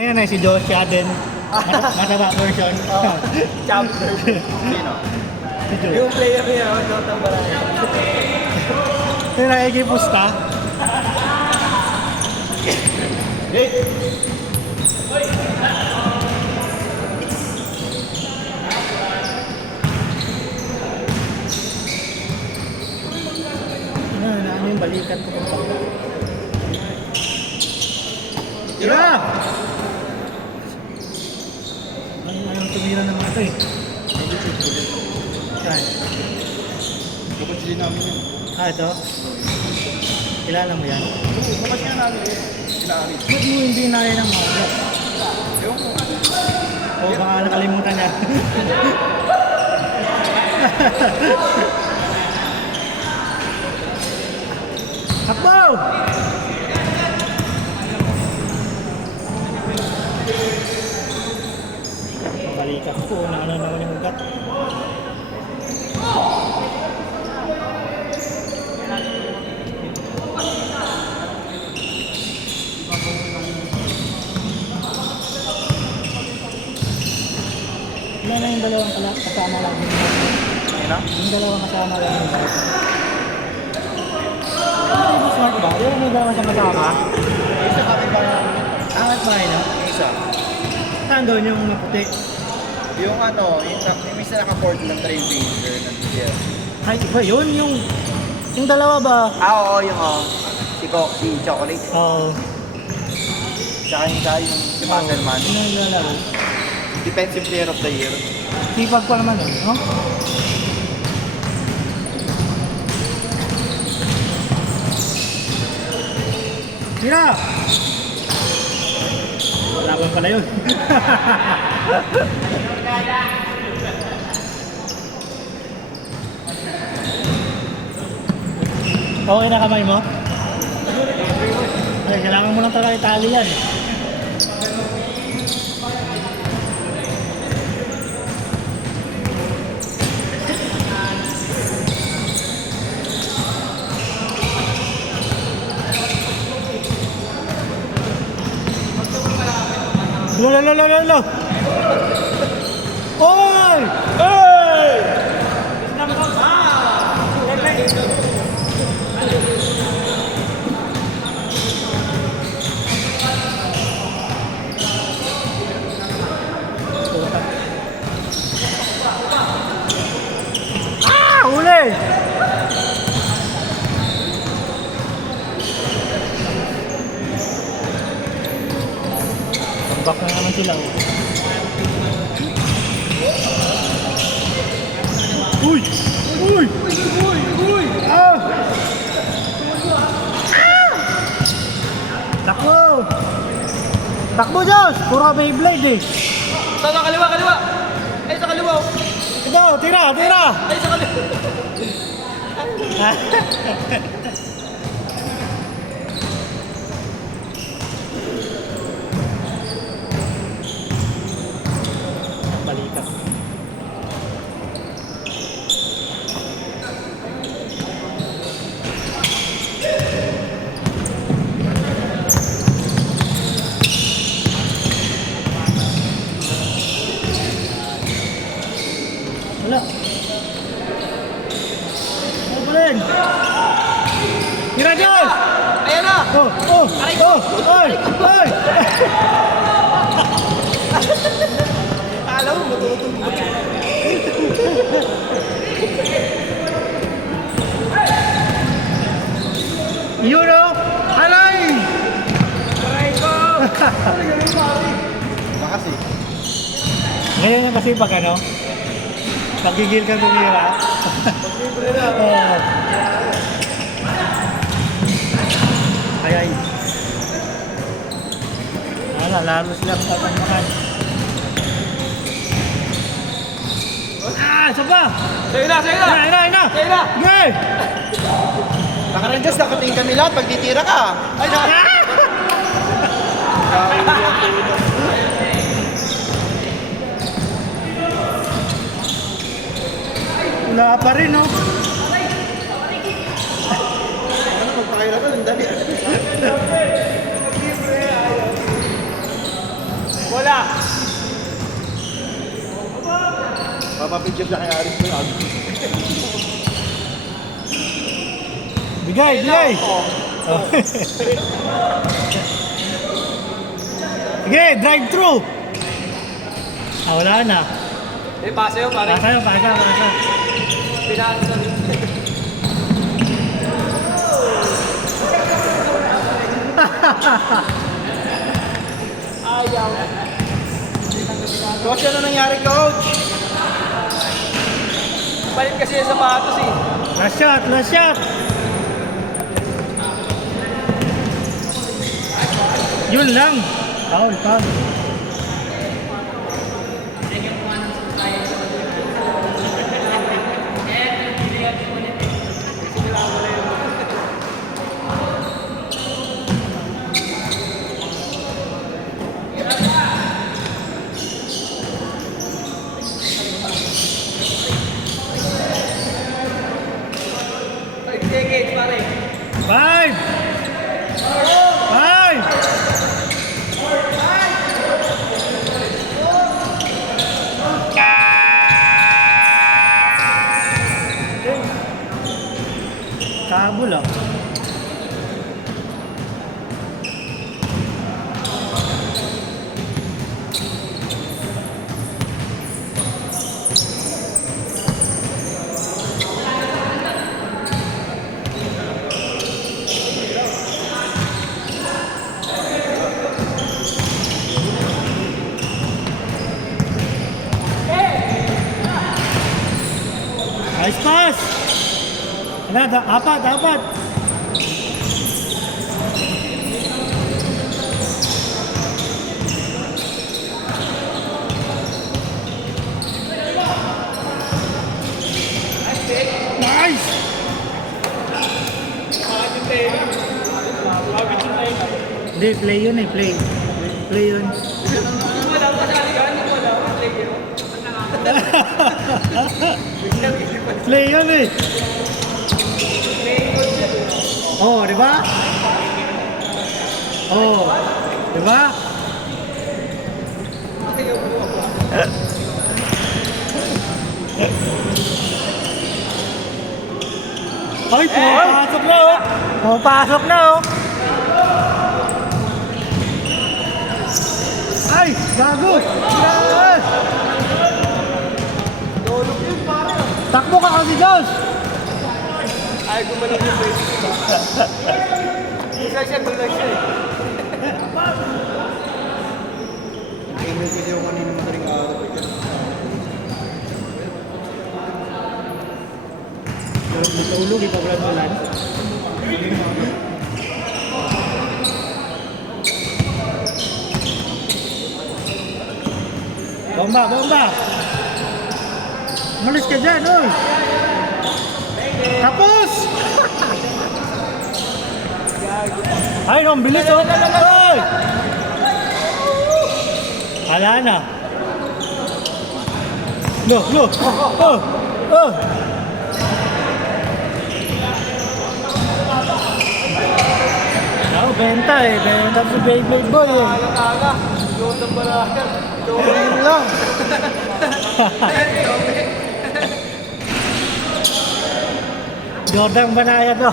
Ngayon ay si Josh Aden. Mataba version. Chapter. Sino? Si Josh. Yung player niya, Jotang Baraya. Yung nakikipusta. Ano yung balikat ko pa. Tira! Ayaw tumira ng mga ito eh. Saan? Kapatid namin yun. Ito? Kilala mo yan? Kapatid namin yun. Inaari. Ba't mo hindi naya ng mga? Ewan ko. O baka nakalimutan niya. Takbo! Balikat ko na ano naman yung ugat. Wala na yung dalawang kasama lang. Sino? Yung dalawang kasama lang yung bike. Ano yung smart ba? Di ba may dalawang siyang kasama? Isa kami ba namin? Angat ba yun? Isa. Saan doon yung maputi? Yung ano, yung isa naka-port ng Trailblazer ng DL. Ay, iba yun yung dalawa ba? Oo, yung si Chocolate. Oo. Tsaka yung si Muscleman. Ano yung lalaro? Defensive Player of the Year. Sipag ko naman eh, no? Mira! Laban pala yun. Okay na kamay mo? Ay, kailangan mo lang talaga itali yan. Lo! Oy! Hey! Ah! Uli! Back na naman sila. Uy! Uy! Uy! Ah! Takbo! Takbo, Diyos! Puro Beyblade eh. Sa kaliwa! Ay, sa kaliwa! Ito, tira! Ay, sa kaliwa! Balikat. Wala. Ano pa rin? Tira, Diyos! Ayan na! Oy! Alam mo, matutulog. Yun o! Aray! Aray ko! Makasi. Ngayon yung kasi pag ano, pagigil ka tumira. Oo. Ay. Lalo silang tatanyakan. Isa pa! Sa'yo na! Ina! Okay! Nakarandas, nakatingin kami lahat pag titira ka. Ay, Wala pa rin, no? Ano magpakailangan? Ang dali. Bola. Papapicture siya kay Aris ng Agos. Bigay, bigay. Sige, drive through. Wala na. Eh, pasa yun, pare. Pasa. Pinasa na rin. Ayaw. Coach, ano nangyari, Coach? Palit kasi yung sapatos eh. Last shot. Yun lang. Foul. Seconds, pare. 5. Kabul ah. Nice pass. Apat. Nice. Hindi, play yun. Play yun. Wala pa sa aligan, wala pa play yun. Play yun eh. Oh, di ba? Oh, di ba? Ay, pumapasok na oh. Pumapasok na oh. Ay, gago. Yes. Takbo ka kasi, Josh. Ay, gumaling yung pwede. Isa siya, tulag siya eh. Tingnan kasi yung kanina madaling araw. Matulog, ipaglamulan. Bomba! Malis ka dyan, oy! Tapos! Ay, no, ang bilis, oh! Oy! Wala na. No! Oh! Benta eh. Benta si Beyblade Boy eh. Kala, Jordan Balayan. Yun lang. Jordan Banaya to.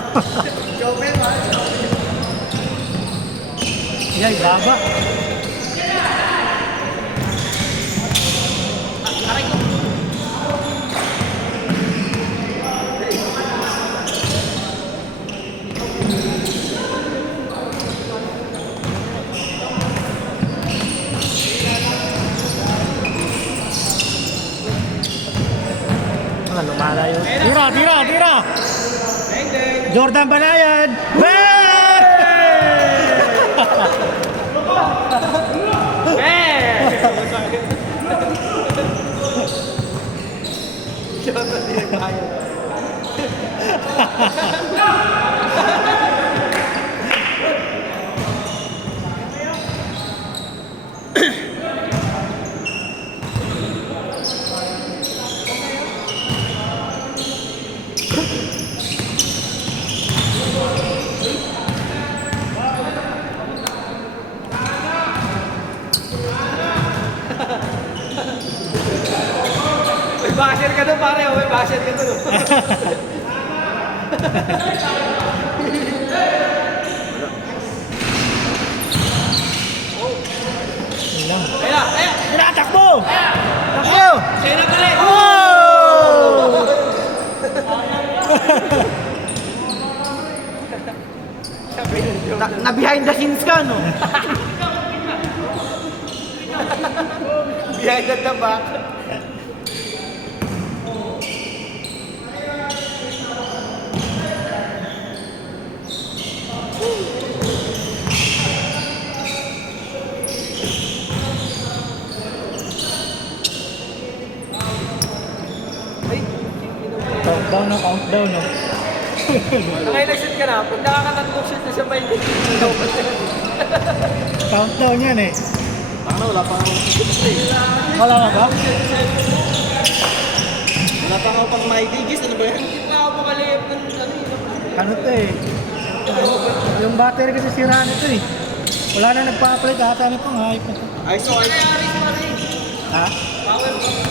Yay, baba. Lumalayo. Tira! Jordan Balayan! May basher ka doon pare, may basher ka doon. Kaya, kaya. Tira, takbo! Takbo! Kaya na pala. Oh! Na behind the scenes ka, no? Behind the back. Ay, Countdown na, countdown na. nakailag-shoot ka na. Pag nakakatatlong shoot na siya may Countdown yan eh. Ano, wala pa akong Wala na ba? wala pa akong pang my digis. Ano ba yan? Hindi pa ako makalihip ng Ano to eh? Yung battery kasi sira nito eh. Wala na nagpa-apply ata na pang hype na to. Ay, so, Kaya rin, Ha? power bank.